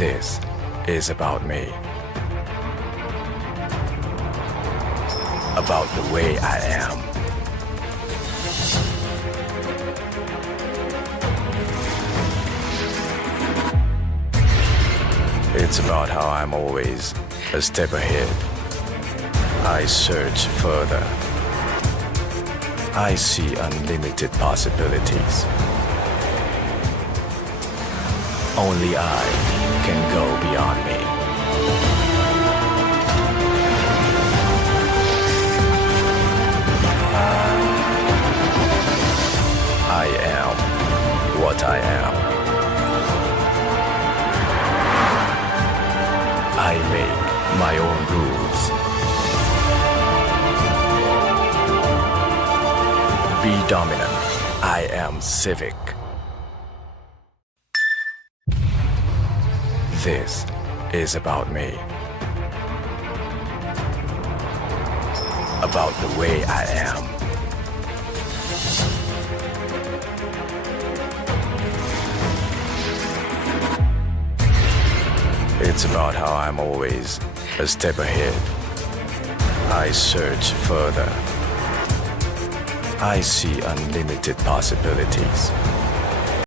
This is about me. About the way I am. It's about how I'm always a step ahead. I search further. I see unlimited possibilities. Only I can go beyond me. I am what I am. I make my own rules. Be dominant. I am Civic. This is about me. About the way I am. It's about how I'm always a step ahead. I search further. I see unlimited possibilities.